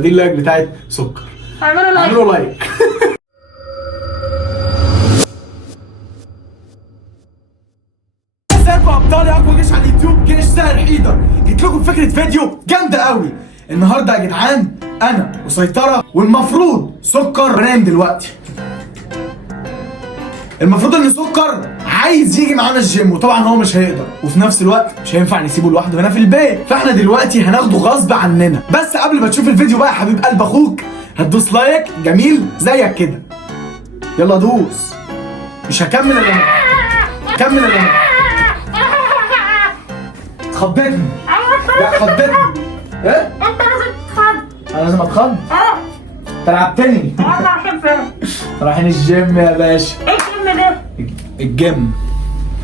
دي اللايك بتاعت سكر. اعملوا لايك. ازيكم يا ابطال؟ اقوى جيش على اليوتيوب، جيش سهل حيدر. جيت لكم فكره فيديو جامده قوي النهارده يا جدعان. انا وسيطره والمفروض سكر بنام دلوقتي. المفروض ان سكر عايز يجي معانا الجيم، وطبعا هو مش هيقدر، وفي نفس الوقت مش هينفع نسيبه لوحده هنا في البيت، فاحنا دلوقتي هناخده غصب عننا. بس قبل ما تشوف الفيديو بقى يا حبيب قلب اخوك، هتدوس لايك جميل زيك كده. يلا دوس. مش هكمل الا كمل الا خضتني. لا خضتني. ايه؟ انت لازم تتخض. انا لازم اتخض؟ انت لعبتني. انا رايحين فين؟ رايحين الجيم يا باشا. ايه الجيم ده؟ الجيم.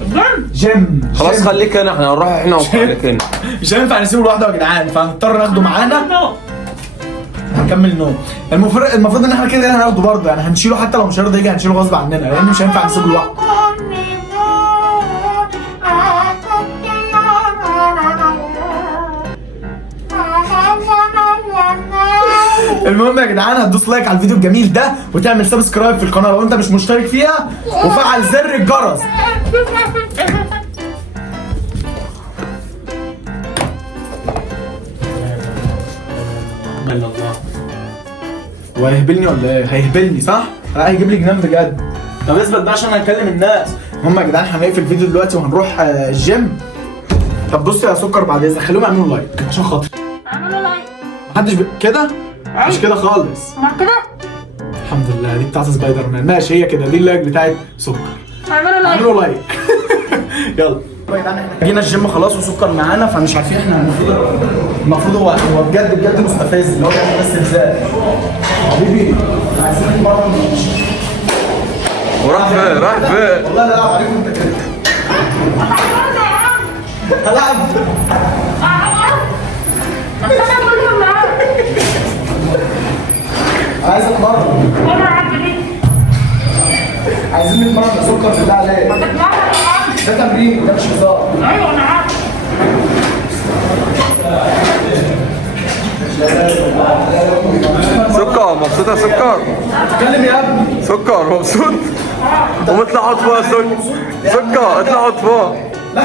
الجيم؟ جيم. خلاص خليك هنا، احنا هنروح احنا وخليك هنا. مش هينفع نسيبه لوحده يا جدعان، فهنضطر ناخده معانا. هنكمل نوم. المفروض ان احنا كده هناخده برضه، يعني هنشيله حتى لو مش هيرضى يجي، هنشيله غصب عننا لان مش هينفع نسيبه لوحده. المهم يا جدعان، هتدوس لايك على الفيديو الجميل ده وتعمل سبسكرايب في القناه لو انت مش مشترك فيها، وفعل زر الجرس. الله، هو هيهبلني ولا ايه؟ هيهبلني صح؟ لا هيجيب لي جنان بجد. طب اثبت بقى عشان هنكلم الناس. المهم يا جدعان، هنقفل الفيديو دلوقتي وهنروح الجيم. طب بص يا سكر، بعد اذنك خليهم يعملوا لايك عشان خاطري. اعملوا لايك. محدش كده؟ مش كده خالص. ما كده؟ الحمد لله، دي بتاعت سبايدر مان. ماشي هي كده، دي اللايك بتاعت سكر. اعملوا لايك. اعملوا لايك. يلا يا جدعان، احنا جينا الجيم خلاص وسكر معانا، فمش عارفين احنا المفروض هو بجد مستفز اللي هو بيعمل بس ازاي. حبيبي عايزين نتمرن. وراح فين؟ راح فين؟ والله لا العب عليكم انت كده. هلعب. عايز اتمرن. انا عارف دي. عايزين نتمرن يا سكر بالله عليك. ده تمرين، ده مش هزار. ايوه انا عارف. سكر مبسوط يا سكر؟ اتكلم يا ابني. سكر مبسوط؟ قوم اطلع اقعد فوق يا سكر. سكر اطلع اقعد فوق. لا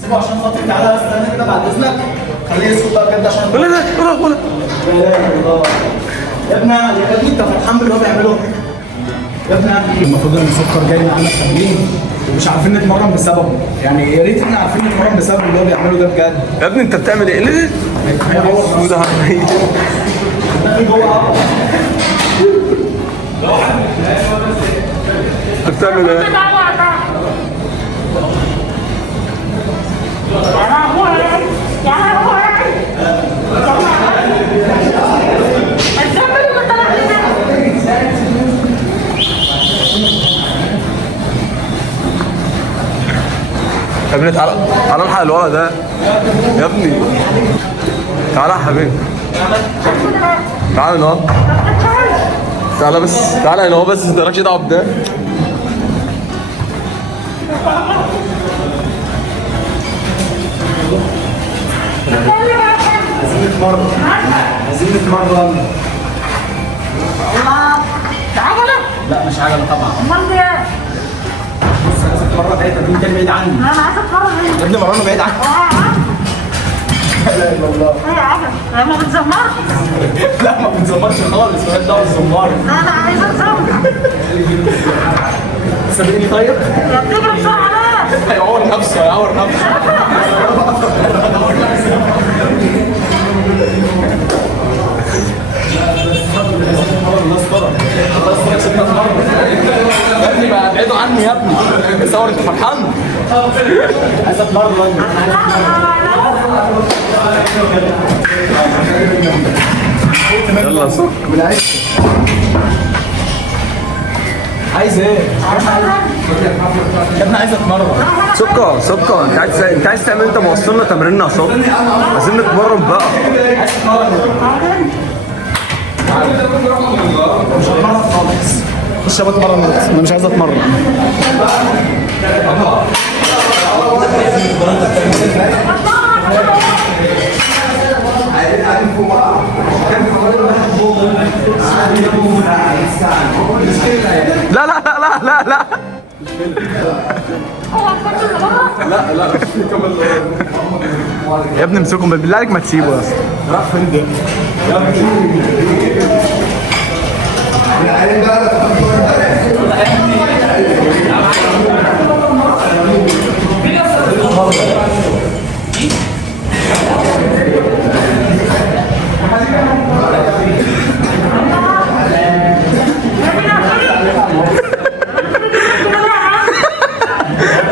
سيبه عشان خاطري. تعالى بس انا كده بعد اذنك، خليه يسكت بقى بجد عشان ولا يا ابني انت فرحان باللي هو بيعمله يا ابني. المفروض ان السكر جاي معانا التمرين ومش عارفين نتمرن بسببه، يعني يا ريت احنا عارفين نتمرن بسبب اللي هو بيعمله ده بجد. يا ابني انت بتعمل ايه؟ ليه؟ جوه انت بتعمل ايه؟ يا ابني تعالى الحق الولد ده يا ابني. تعالى يا حبيبي، تعالى هنا. تعالى بس، تعالى هنا بس، انت مالكش دعوه بده. عايزين نتمرن. الله. ده عجلة؟ لا مش عجله طبعا. امال ايه؟ بص عايز اتمرن اي تمرين تاني بعيد عني. انا عايزه اتفرج. يا ابني مرانه بعيد عني. لا اله الا الله. ايه عجلة؟ انا ما بتزمرش. لا ما بتزمرش خالص، مالهاش دعوه بالزمار. انا عايزه اتزمر. صدقني طيب؟ يا بتجري بسرعة ليه؟ هيعور نفسه. يا ابني بقى ابعدوا عني يا ابني. صور انت فرحان؟ عايز اتمرن. يلا سكر. عايز ايه؟ يا ابني عايز اتمرن. سكر انت عايز تعمل، انت موصلنا تمريننا يا سكر. عايزين نتمرن بقى. عايز اتمرن. مش هتمرن خالص. خش يا بتمرن، انا مش عايز اتمرن. لا لا لا لا لا هو الفرد اللي بره. يا ابني امسكهم بالله عليك ما تسيبه يا اسطى. راح فين ده؟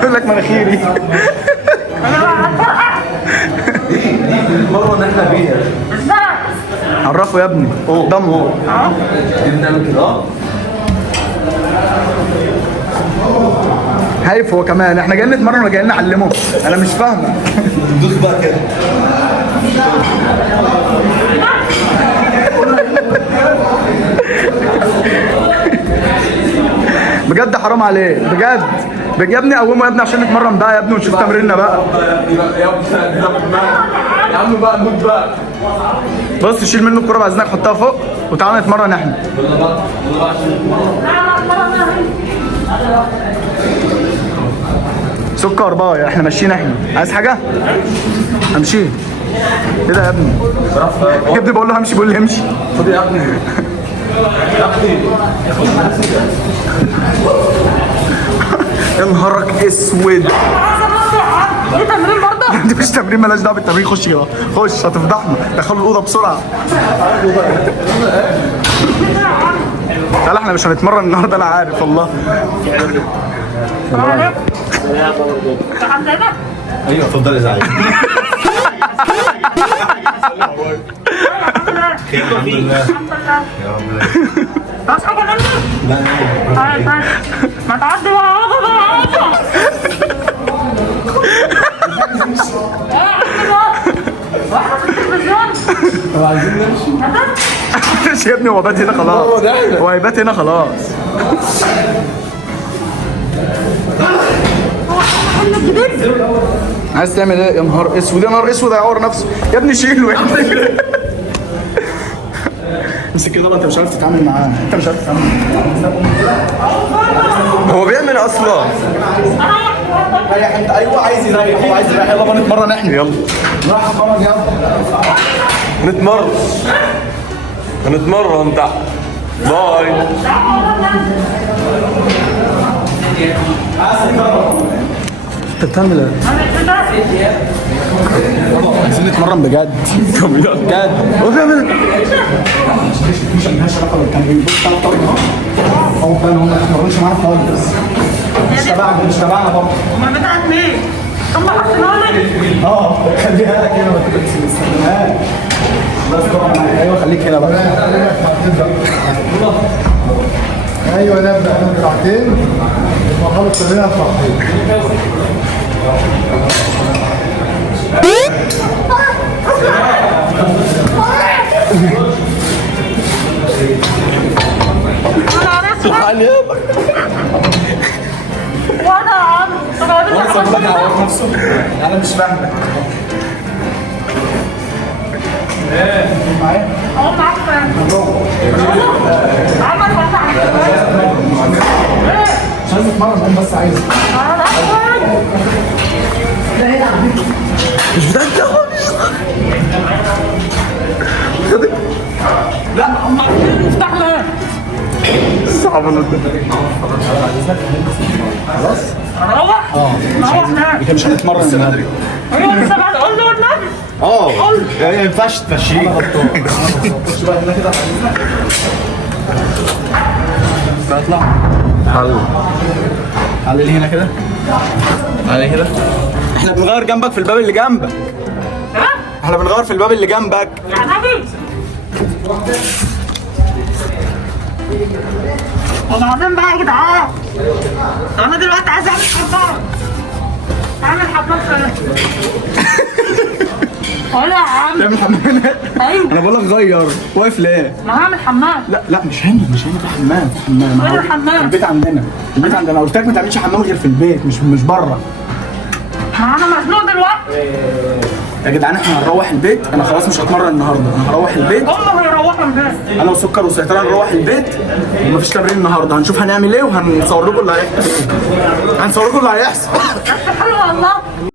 يقول لك مناخيري. المره اللي احنا فيها ازاي؟ عرفه يا ابني ضمه. بنعمل كده هايف هو كمان. احنا جايين نتمرن ولا جايين نعلمه؟ انا مش فاهمه. دوس بقى كده. بجد حرام عليك بجد. يا ابني قومه يا ابني عشان نتمرن بقى يا ابني ونشوف تمريننا بقى. يا عم بقى نموت بقى. بص شيل منه الكوره بعد اذنك حطها فوق وتعالى نتمرن احنا. سكر بقى احنا ماشيين احنا. عايز حاجه؟ امشي. ايه ده يا ابني؟ يا ابني بقول له همشي بيقول لي امشي. خد يا ابني. يا نهارك اسود. ايه تمرين برضه؟ دي مش تمرين مالهاش دعوه بالتمرين. خش يلا خش هتفضحنا. دخلوا الاوضه بسرعه. لا احنا مش هنتمرن النهارده انا عارف والله. عندنا؟ ايوه اتفضل يا زعيم. الحمد لله. الحمد لله. عايز حاجه مني؟ لا طيب طيب ما تعدي بقى واحنا في التلفزيون. طب عايزين نمشي. مش يا ابني هو بات هنا خلاص. هو هيبات هنا خلاص. عايز تعمل ايه؟ يا نهار اسود يا نهار اسود هيعور نفسه. يا ابني شيله يا ابني. امسك كده بقى. انت مش عارف تتعامل معاه. انت مش عارف تتعامل معاه. هو بيعمل اصلا. ريح انت. ايوه عايز يريح. هو عايز يريح. يلا بقى نتمرن احنا. يلا نروح نتمرن يلا. نتمرن تحت. باي. انت بتعمل ايه؟ عايزين نتمرن بجد. بجد. هو بيعمل مش علاقه بالتمرين. بص تعالى طبعا اهو. هو فعلا هم ما اتمرنوش معانا خالص. مش تبعنا برضه. ما بتاعت مين؟ ثم حطيناها لك. خليها لك هنا ما تستناهاش. بس طبعا ايوه خليك هنا بقى. ايوه نبدا ركعتين وخلص كلنا ركعتين. وانا عم انا مش فاهمك. هو معاك عمل فتح. مش عايز اتمرن بس عايز. مش بتاعك خالص. لا افتح ليه؟ صعب ولا خلاص؟ نروح؟ نروح نام. مش هنتمرن النهارده. ايوه لسه بعد قول له والنبي. ما ينفعش تمشيه. خش بقى هنا كده. اطلع. علي هنا كده. علي كده. احنا بنغير جنبك في الباب اللي جنبك. احنا بنغير في الباب اللي جنبك. يا نبي وبعدين بقى يا جدعان انا دلوقتي عايز اعمل حمام. اعمل حمام فين؟ ولا يا عم تعمل حمام هنا؟ ايوه انا بقول لك غير. واقف ليه؟ ما هعمل حمام. لا لا مش هنا في حمام. في حمام. وين الحمام؟ البيت عندنا. البيت عندنا. قلت لك ما تعملش حمام غير في البيت مش بره. ما انا مزنوق دلوقتي. يا جدعان احنا هنروح البيت، انا خلاص مش هتمرن النهارده، انا هروح البيت، هم هيروحوا البيت. انا وسكر وسيطره هنروح البيت ومفيش تمرين النهارده، هنشوف هنعمل ايه وهنصور لكم اللي هيحصل. هنصور لكم اللي هيحصل. حلو والله.